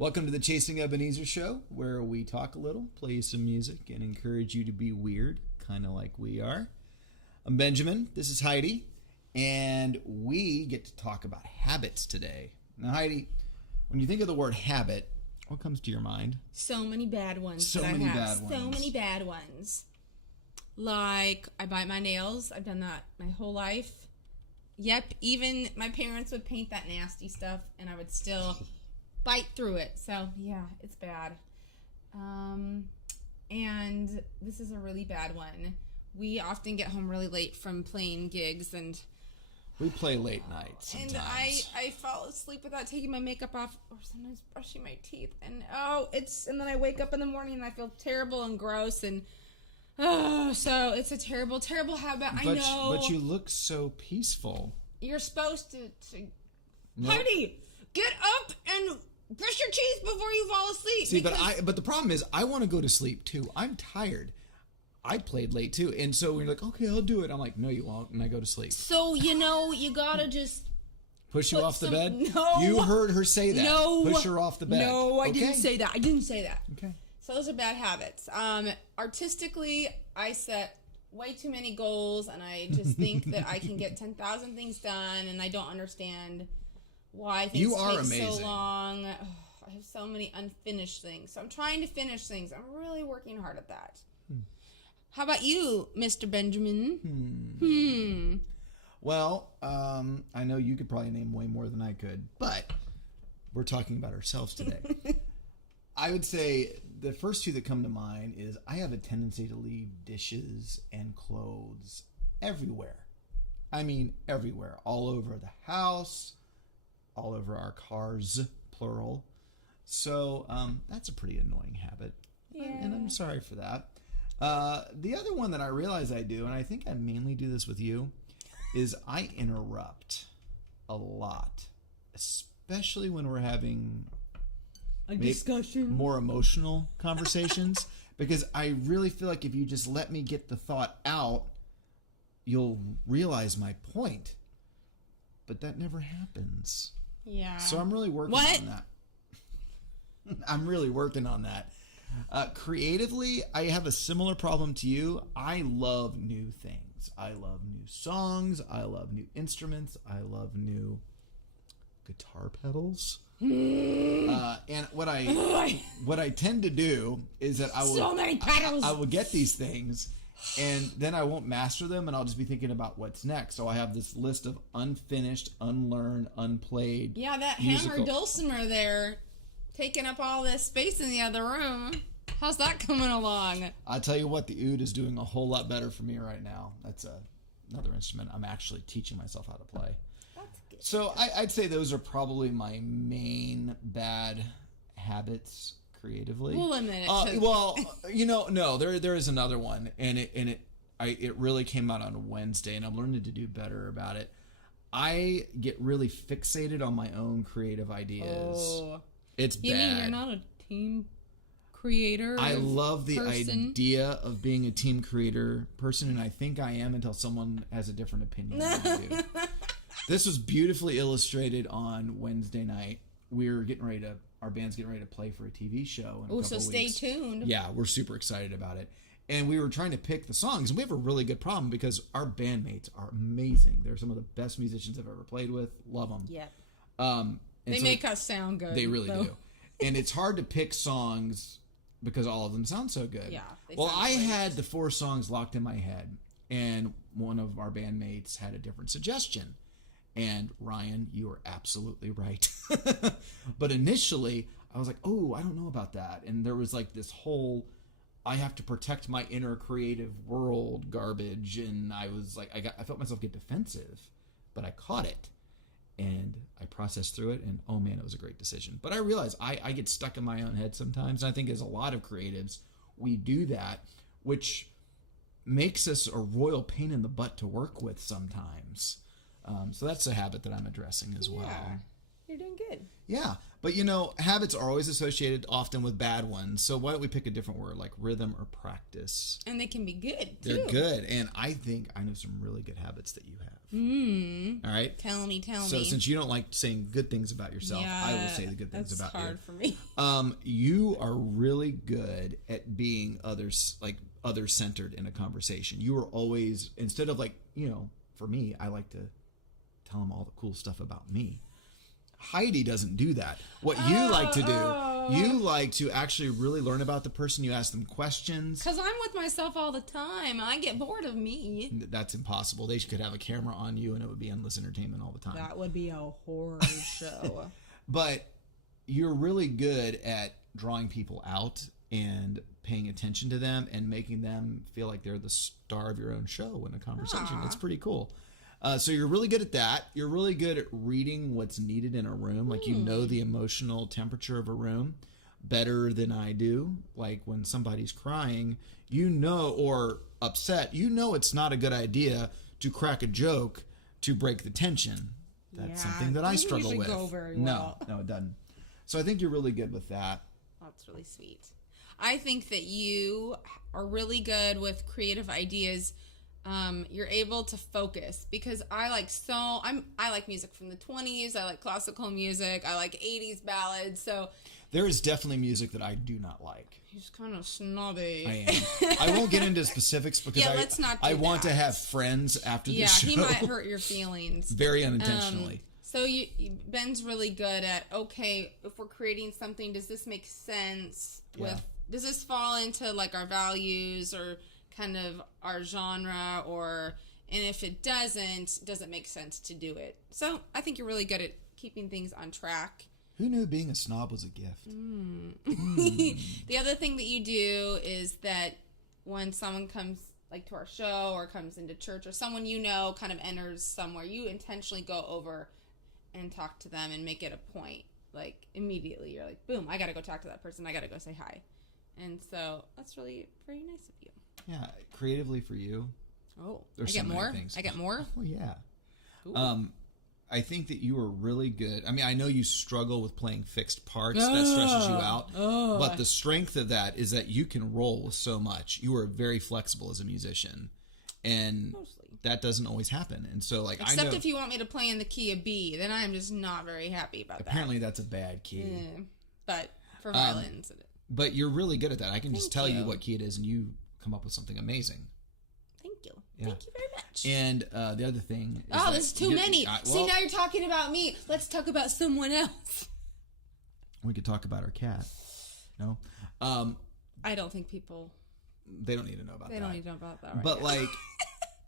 Welcome to the Chasing Ebenezer Show, where we talk a little, play some music, and encourage you to be weird, kind of like we are. I'm Benjamin, this is Heidi, and we get to talk about habits today. Now, Heidi, when you think of the word habit, what comes to your mind? So many bad ones. So many bad ones. Like, I bite my nails. I've done that my whole life. Yep, even my parents would paint that nasty stuff, and I would still bite through it. So, yeah, it's bad. And this is a really bad one. We often get home really late from playing gigs, and we play late nights sometimes. And I fall asleep without taking my makeup off, or sometimes brushing my teeth. And and then I wake up in the morning and I feel terrible and gross, and so it's a terrible, terrible habit. I know. But you look so peaceful. You're supposed to Nope. Heidi, get up and brush your teeth before you fall asleep. See, but the problem is I want to go to sleep too. I'm tired. I played late too. And so when you're like, okay, I'll do it. I'm like, no, you won't. And I go to sleep. So, you gotta just push you off the bed? No. You heard her say that. No. Push her off the bed. No, I didn't say that. Okay. So those are bad habits. Artistically, I set way too many goals, and I just think that I can get 10,000 things done, and I don't understand why things take so long. I have so many unfinished things. So I'm trying to finish things. I'm really working hard at that. How about you, Mr. Benjamin? Well, I know you could probably name way more than I could, but we're talking about ourselves today. I would say the first two that come to mind is I have a tendency to leave dishes and clothes everywhere. I mean, everywhere. All over the house, all over our cars, plural. So that's a pretty annoying habit. Yeah. And I'm sorry for that. The other one that I realize I do, and I think I mainly do this with you, is I interrupt a lot, especially when we're having a discussion, more emotional conversations, because I really feel like if you just let me get the thought out, you'll realize my point. But that never happens. Yeah. So I'm really working on that. I'm really working on that. Creatively, I have a similar problem to you. I love new things. I love new songs. I love new instruments. I love new guitar pedals. And what I tend to do is that I will get these things, and then I won't master them, and I'll just be thinking about what's next. So I have this list of unfinished, unlearned, unplayed. Yeah, that hammer dulcimer there, taking up all this space in the other room. How's that coming along? I'll tell you what, the oud is doing a whole lot better for me right now. That's another instrument I'm actually teaching myself how to play. That's good. So I'd say those are probably my main bad habits creatively. We'll limit it. No, there is another one, and it really came out on Wednesday, and I'm learning to do better about it. I get really fixated on my own creative ideas. Oh. It's bad. You mean you're not a team creator? I love the idea of being a team creator person, and I think I am until someone has a different opinion than I do. This was beautifully illustrated on Wednesday night. Our band's getting ready to play for a TV show in a couple stay weeks. tuned. Yeah, we're super excited about it. And we were trying to pick the songs, and we have a really good problem because our bandmates are amazing. They're some of the best musicians I've ever played with. Love them. Yep. They make us sound good. They really do. And it's hard to pick songs because all of them sound so good. Yeah. I had the 4 songs locked in my head, and one of our bandmates had a different suggestion. And Ryan, you are absolutely right. But initially, I was like, oh, I don't know about that. And there was like this whole, I have to protect my inner creative world garbage. And I was like, I felt myself get defensive, but I caught it. And I processed through it, and oh man, it was a great decision. But I realized I get stuck in my own head sometimes. And I think as a lot of creatives, we do that, which makes us a royal pain in the butt to work with sometimes. So that's a habit that I'm addressing as well. You're doing good. Yeah. But, habits are always associated often with bad ones. So why don't we pick a different word like rhythm or practice? And they can be good, too. They're good. And I think I know some really good habits that you have. All right? Tell me. So since you don't like saying good things about yourself, I will say the good things about you. That's hard for me. You are really good at being other-centered in a conversation. You are always, instead of for me, I like to tell them all the cool stuff about me. Heidi doesn't do that. What you like to do, you like to actually really learn about the person. You ask them questions. Because I'm with myself all the time. I get bored of me. That's impossible. They could have a camera on you and it would be endless entertainment all the time. That would be a horror show. But you're really good at drawing people out and paying attention to them and making them feel like they're the star of your own show in a conversation. It's pretty cool. So you're really good at that. You're really good at reading what's needed in a room. Like you know the emotional temperature of a room better than I do. Like when somebody's crying, or upset, it's not a good idea to crack a joke to break the tension. That's something that I struggle with. Go very well. No, it doesn't. So I think you're really good with that. That's really sweet. I think that you are really good with creative ideas. You're able to focus because I like music from the 20s. I like classical music. I like 80s ballads. So there is definitely music that I do not like. He's kind of snobby. I am. I won't get into specifics because let's not I want to have friends after this show. Yeah, he might hurt your feelings. Very unintentionally. So Ben's really good at, okay, if we're creating something, does this make sense? Does this fall into like our values or kind of our genre, and if it doesn't, does it make sense to do it? So I think you're really good at keeping things on track. Who knew being a snob was a gift? The other thing that you do is that when someone comes like to our show or comes into church or someone kind of enters somewhere, you intentionally go over and talk to them and make it a point. Like immediately you're like, boom, I gotta go talk to that person. I gotta go say hi. And so that's really very nice of you. Yeah, creatively for you. Oh, there's I get so many more? things. I get more? Oh, yeah. Ooh. I think that you are really good. I mean, I know you struggle with playing fixed parts. That stresses you out. But the strength of that is that you can roll with so much. You are very flexible as a musician. And that doesn't always happen. And so, Except if you want me to play in the key of B, then I'm just not very happy about that. Apparently, that's a bad key. Yeah. But for violins. But you're really good at that. I can just tell you what key it is, and you come up with something amazing. Thank you. Yeah. Thank you very much. And the other thing is there's too many. See, now you're talking about me. Let's talk about someone else. We could talk about our cat. No? I don't think people... They don't need to know about that. They don't need to know about that But,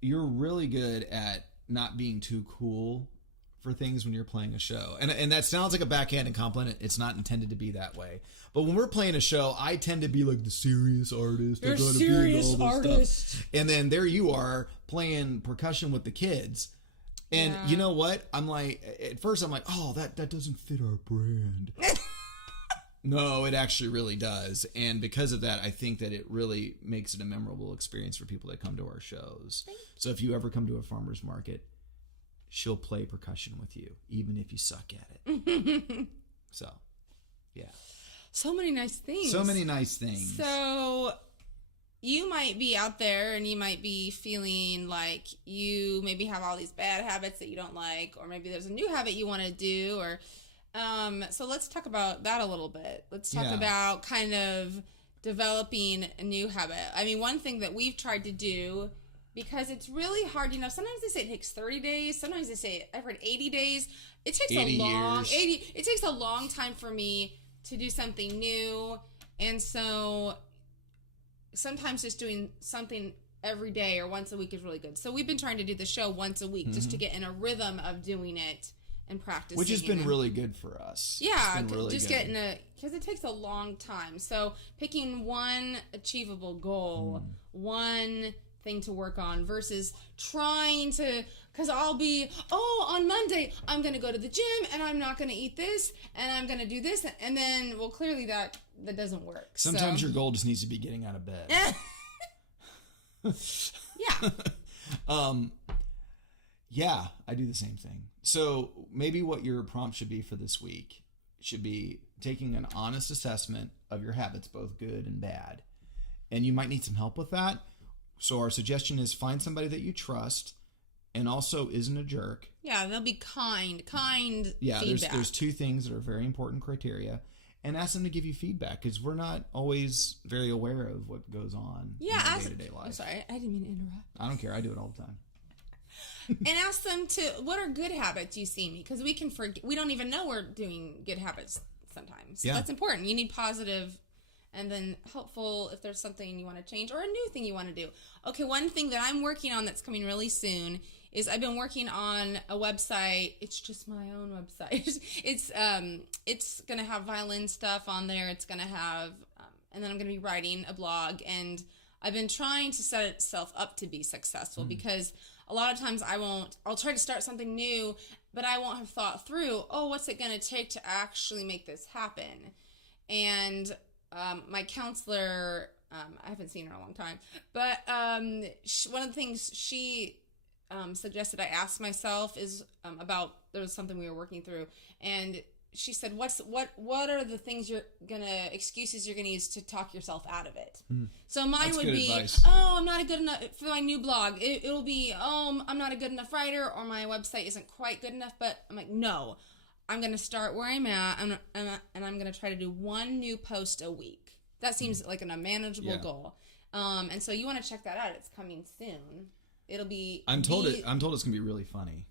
you're really good at not being too cool for things when you're playing a show. And that sounds like a backhanded compliment. It's not intended to be that way. But when we're playing a show, I tend to be like the serious artist. You're a serious artist. Stuff. And then there you are playing percussion with the kids. And you know what? I'm like, at first I'm like, oh, that doesn't fit our brand. No, it actually really does. And because of that, I think that it really makes it a memorable experience for people that come to our shows. So if you ever come to a farmer's market, she'll play percussion with you, even if you suck at it. So, yeah. So many nice things. So you might be out there and you might be feeling like you maybe have all these bad habits that you don't like, or maybe there's a new habit you want to do, or so let's talk about that a little bit. Let's talk about kind of developing a new habit. I mean, one thing that we've tried to do, because it's really hard, sometimes they say it takes 30 days, sometimes they say, I've heard 80 days. It takes it takes a long time for me to do something new. And so sometimes just doing something every day or once a week is really good. So we've been trying to do the show once a week just to get in a rhythm of doing it and practicing. Which has been really good for us. Yeah, just getting because it takes a long time. So picking one achievable goal, one thing to work on versus trying to, because I'll be, on Monday I'm going to go to the gym and I'm not going to eat this and I'm going to do this, and then, well, clearly that doesn't work. Sometimes your goal just needs to be getting out of bed. Yeah. Yeah, I do the same thing. So maybe what your prompt should be for this week should be taking an honest assessment of your habits, both good and bad. And you might need some help with that. So our suggestion is find somebody that you trust and also isn't a jerk. Yeah, they'll be kind Yeah, feedback. there's two things that are very important criteria. And ask them to give you feedback because we're not always very aware of what goes on in our day-to-day life. I'm sorry, I didn't mean to interrupt. I don't care. I do it all the time. And ask them what are good habits you see me? Because we can forget. We don't even know we're doing good habits sometimes. So that's important. You need positive and then helpful if there's something you want to change or a new thing you want to do. Okay, one thing that I'm working on that's coming really soon is I've been working on a website. It's just my own website. It's going to have violin stuff on there. It's going to have, and then I'm going to be writing a blog. And I've been trying to set itself up to be successful because a lot of times I'll try to start something new, but I won't have thought through, what's it going to take to actually make this happen? And my counselor, I haven't seen her in a long time, but one of the things she suggested I ask myself is about, there was something we were working through, and she said, what are the things excuses you're gonna use to talk yourself out of it? So mine That's would good be, advice. I'm not a good enough for my new blog. It'll be, I'm not a good enough writer, or my website isn't quite good enough. But I'm like, no, I'm gonna start where I'm at, and I'm gonna try to do one new post a week. That seems like a manageable goal. And so you want to check that out. It's coming soon. It'll be. I'm told it's gonna be really funny.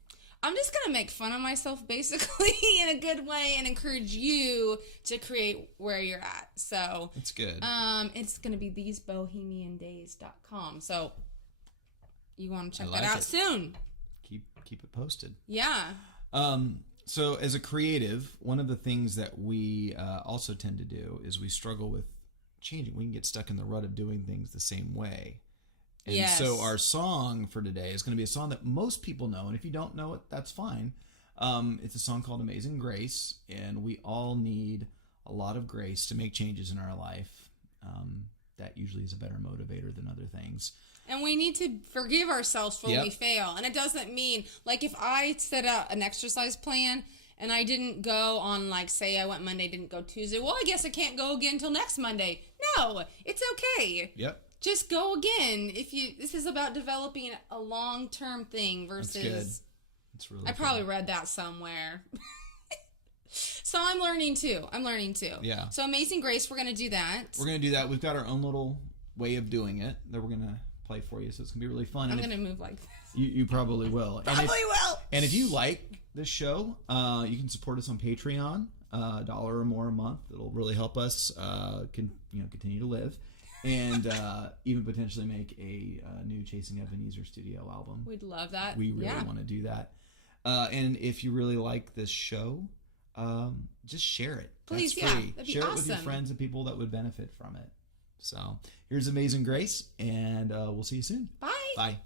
I'm just gonna make fun of myself, basically, in a good way, and encourage you to create where you're at. So it's good. It's gonna be thesebohemiandays.com. So you want to check like that out it. soon. Keep it posted. Yeah. So as a creative, one of the things that we also tend to do is we struggle with changing. We can get stuck in the rut of doing things the same way. And so our song for today is going to be a song that most people know. And if you don't know it, that's fine. It's a song called Amazing Grace. And we all need a lot of grace to make changes in our life. That usually is a better motivator than other things. And we need to forgive ourselves when we fail. And it doesn't mean, like, if I set out an exercise plan and I didn't go on, like, say I went Monday, didn't go Tuesday, well, I guess I can't go again until next Monday. No, it's okay. Yep. Just go again. This is about developing a long-term thing versus. That's good. It's really. I probably read that somewhere. So I'm learning too. Yeah. So Amazing Grace, we're gonna do that. We've got our own little way of doing it that we're gonna play for you. So it's gonna be really fun. I'm gonna move like this. You probably will. Will. And if you like this show, you can support us on Patreon. $1 or more a month. It'll really help us continue to live. And even potentially make a new Chasing Ebenezer studio album. We'd love that. We really want to do that. And if you really like this show, just share it. Please, That's free. That'd be share awesome. it with your friends and people that would benefit from it. So here's Amazing Grace, and we'll see you soon. Bye. Bye.